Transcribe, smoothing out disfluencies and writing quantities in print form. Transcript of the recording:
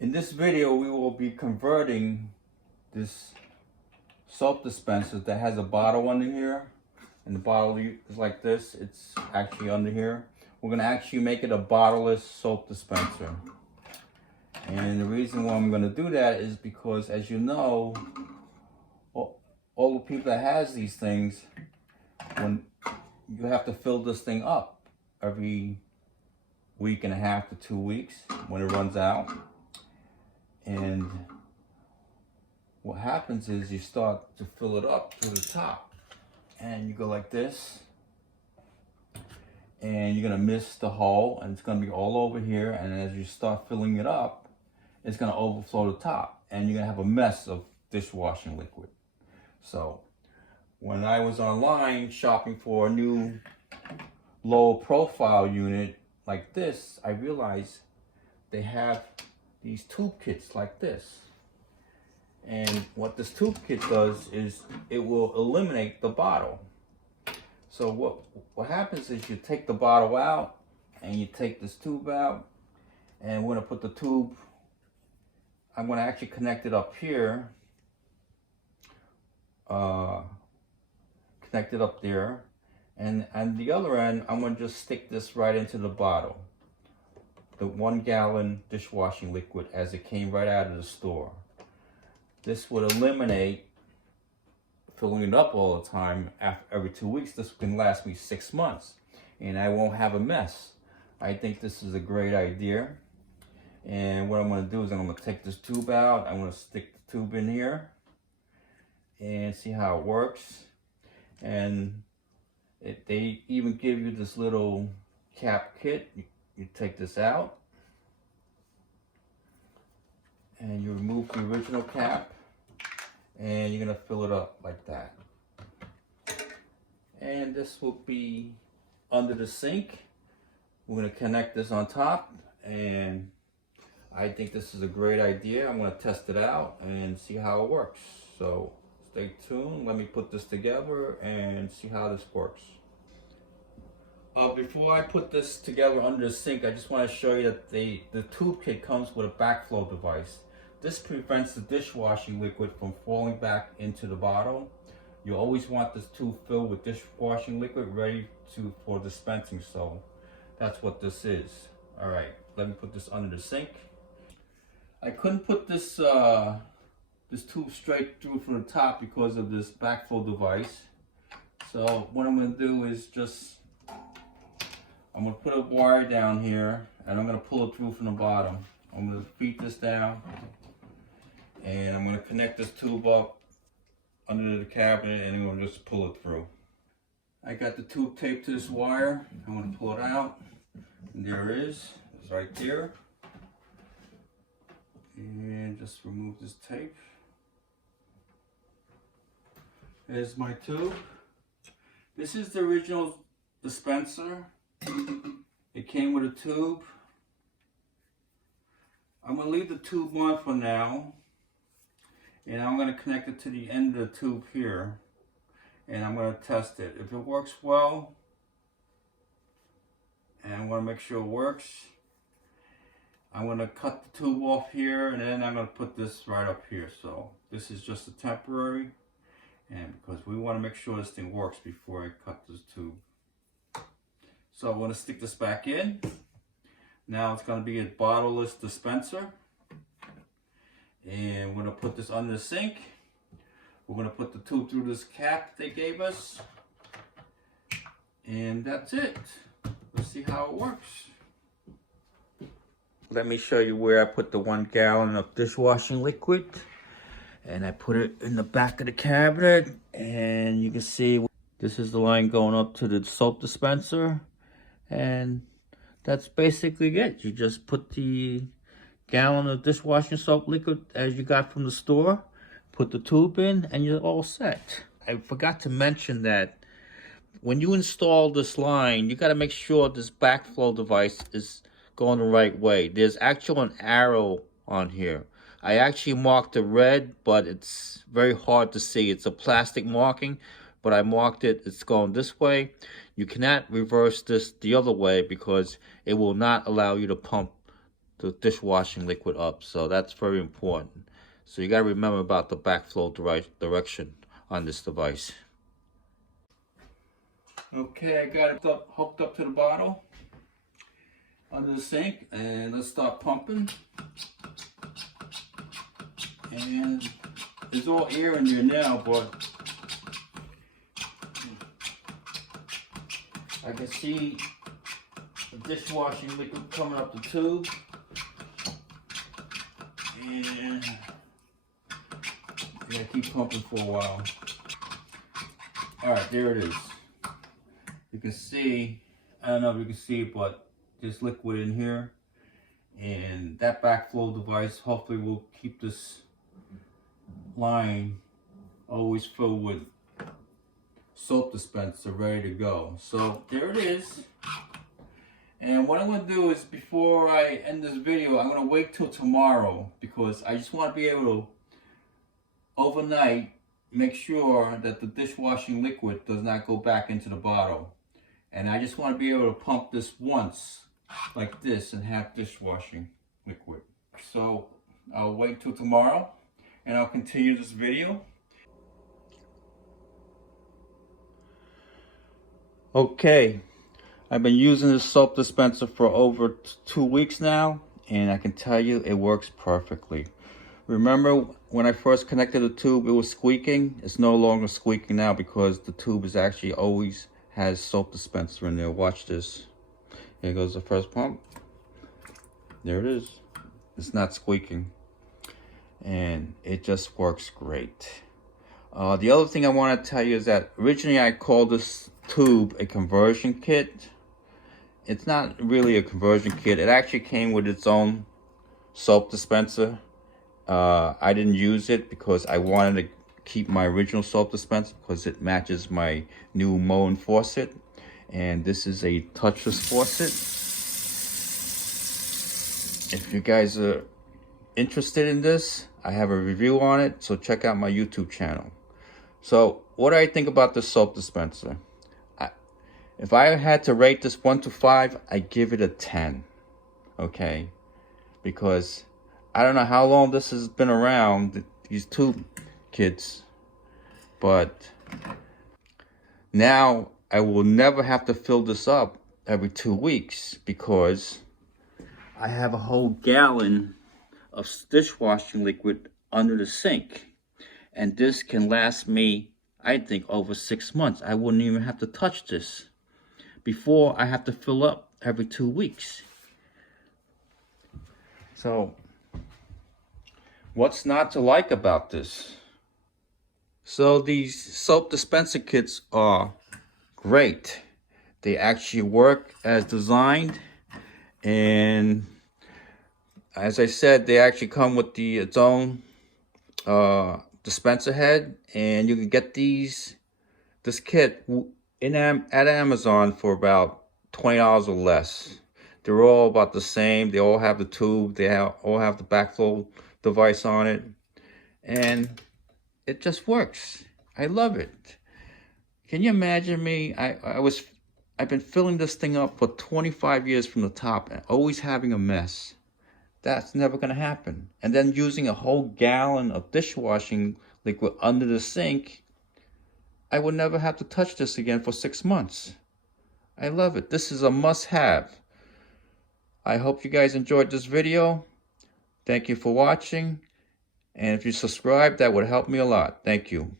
In this video, we will be converting this soap dispenser that has a bottle under here, and the bottle is like this. It's actually under here. We're gonna actually make it a bottleless soap dispenser. And the reason why I'm gonna do that is because, as you know, all the people that has these things, when you have to fill this thing up every week and a half to 2 weeks when it runs out. And what happens is you start to fill it up to the top, and you go like this, and you're gonna miss the hole, and it's gonna be all over here. And as you start filling it up, it's gonna overflow the top, and you're gonna have a mess of dishwashing liquid. So when I was online shopping for a new low profile unit like this, I realized they have these tube kits like this. And what this tube kit does is it will eliminate the bottle. So what happens is you take the bottle out, and you take this tube out, and we're gonna put the tube, I'm gonna actually connect it up here, connect it up there, and on the other end, I'm gonna just stick this right into the bottle. The 1 gallon dishwashing liquid as it came right out of the store. This would eliminate filling it up all the time every 2 weeks. This can last me 6 months, and I won't have a mess. I think this is a great idea. And what I'm gonna do is I'm gonna take this tube out. I'm gonna stick the tube in here and see how it works. And they even give you this little cap kit. You take this out, and you remove the original cap, and you're gonna fill it up like that. And this will be under the sink. We're gonna connect this on top, and I think this is a great idea. I'm gonna test it out and see how it works. So stay tuned. Let me put this together and see how this works. Before I put this together under the sink, I just want to show you that the tube kit comes with a backflow device. This prevents the dishwashing liquid from falling back into the bottle. You always want this tube filled with dishwashing liquid ready for dispensing. So that's what this is. All right, let me put this under the sink. I couldn't put this this tube straight through from the top because of this backflow device. So what I'm going to do is I'm going to put a wire down here, and I'm going to pull it through from the bottom. I'm going to feed this down, and I'm going to connect this tube up under the cabinet, and I'm going to just pull it through. I got the tube taped to this wire. I'm going to pull it out, and there it is. It's right there. And just remove this tape. There's my tube. This is the original dispenser. It came with a tube. I'm going to leave the tube on for now, and I'm going to connect it to the end of the tube here, and I'm going to test it. If it works well, and I want to make sure it works, I'm going to cut the tube off here, and then I'm going to put this right up here. So this is just a temporary, and because we want to make sure this thing works before I cut this tube. So I'm going to stick this back in. Now it's going to be a bottleless dispenser. And we're going to put this under the sink. We're going to put the tube through this cap they gave us. And that's it. Let's see how it works. Let me show you where I put the 1 gallon of dishwashing liquid. And I put it in the back of the cabinet. And you can see this is the line going up to the soap dispenser. And that's basically it. You just put the gallon of dishwashing soap liquid as you got from the store, put the tube in, and you're all set. I forgot to mention that when you install this line, you got to make sure this backflow device is going the right way. There's actually an arrow on here. I actually marked it red, but it's very hard to see. It's a plastic marking, but I marked it. It's going this way. You cannot reverse this the other way because it will not allow you to pump the dishwashing liquid up. So that's very important. So you got to remember about the backflow direction on this device. Okay, I got it hooked up to the bottle under the sink, and let's start pumping. And there's all air in there now, but I can see the dishwashing liquid coming up the tube. And I gotta keep pumping for a while. Alright, there it is. You can see, I don't know if you can see it, but there's liquid in here. And that backflow device hopefully will keep this line always filled with soap dispenser ready to go. So there it is. And what I'm going to do is, before I end this video, I'm going to wait till tomorrow, because I just want to be able to overnight make sure that the dishwashing liquid does not go back into the bottle. And I just want to be able to pump this once like this and have dishwashing liquid. So I'll wait till tomorrow and I'll continue this video. Okay, I've been using this soap dispenser for over 2 weeks now, and I can tell you it works perfectly. Remember when I first connected the tube, it was squeaking? It's no longer squeaking now because the tube is actually always has soap dispenser in there. Watch this. Here goes the first pump. There it is. It's not squeaking. And it just works great. The other thing I want to tell you is that originally I called this tube a conversion kit. It's not really a conversion kit. It actually came with its own soap dispenser. I didn't use it because I wanted to keep my original soap dispenser because it matches my new Moen faucet. And this is a touchless faucet. If you guys are interested in this, I have a review on it, so check out my YouTube channel. So what do I think about this soap dispenser? If I had to rate this 1 to 5, I give it a 10. Okay? Because I don't know how long this has been around, these tube kits, but now I will never have to fill this up every 2 weeks because I have a whole gallon of dishwashing liquid under the sink. And this can last me, I think, over 6 months. I wouldn't even have to touch this before I have to fill up every 2 weeks. So what's not to like about this? So these soap dispenser kits are great. They actually work as designed, and as I said, they actually come with its own dispenser head, and you can get this kit at Amazon for about $20 or less. They're all about the same. They all have the tube. They all have the backflow device on it, and it just works. I love it. Can you imagine me? I've been filling this thing up for 25 years from the top and always having a mess. That's never going to happen. And then using a whole gallon of dishwashing liquid under the sink, I would never have to touch this again for 6 months. I love it. This is a must-have. I hope you guys enjoyed this video. Thank you for watching. And if you subscribe, that would help me a lot. Thank you.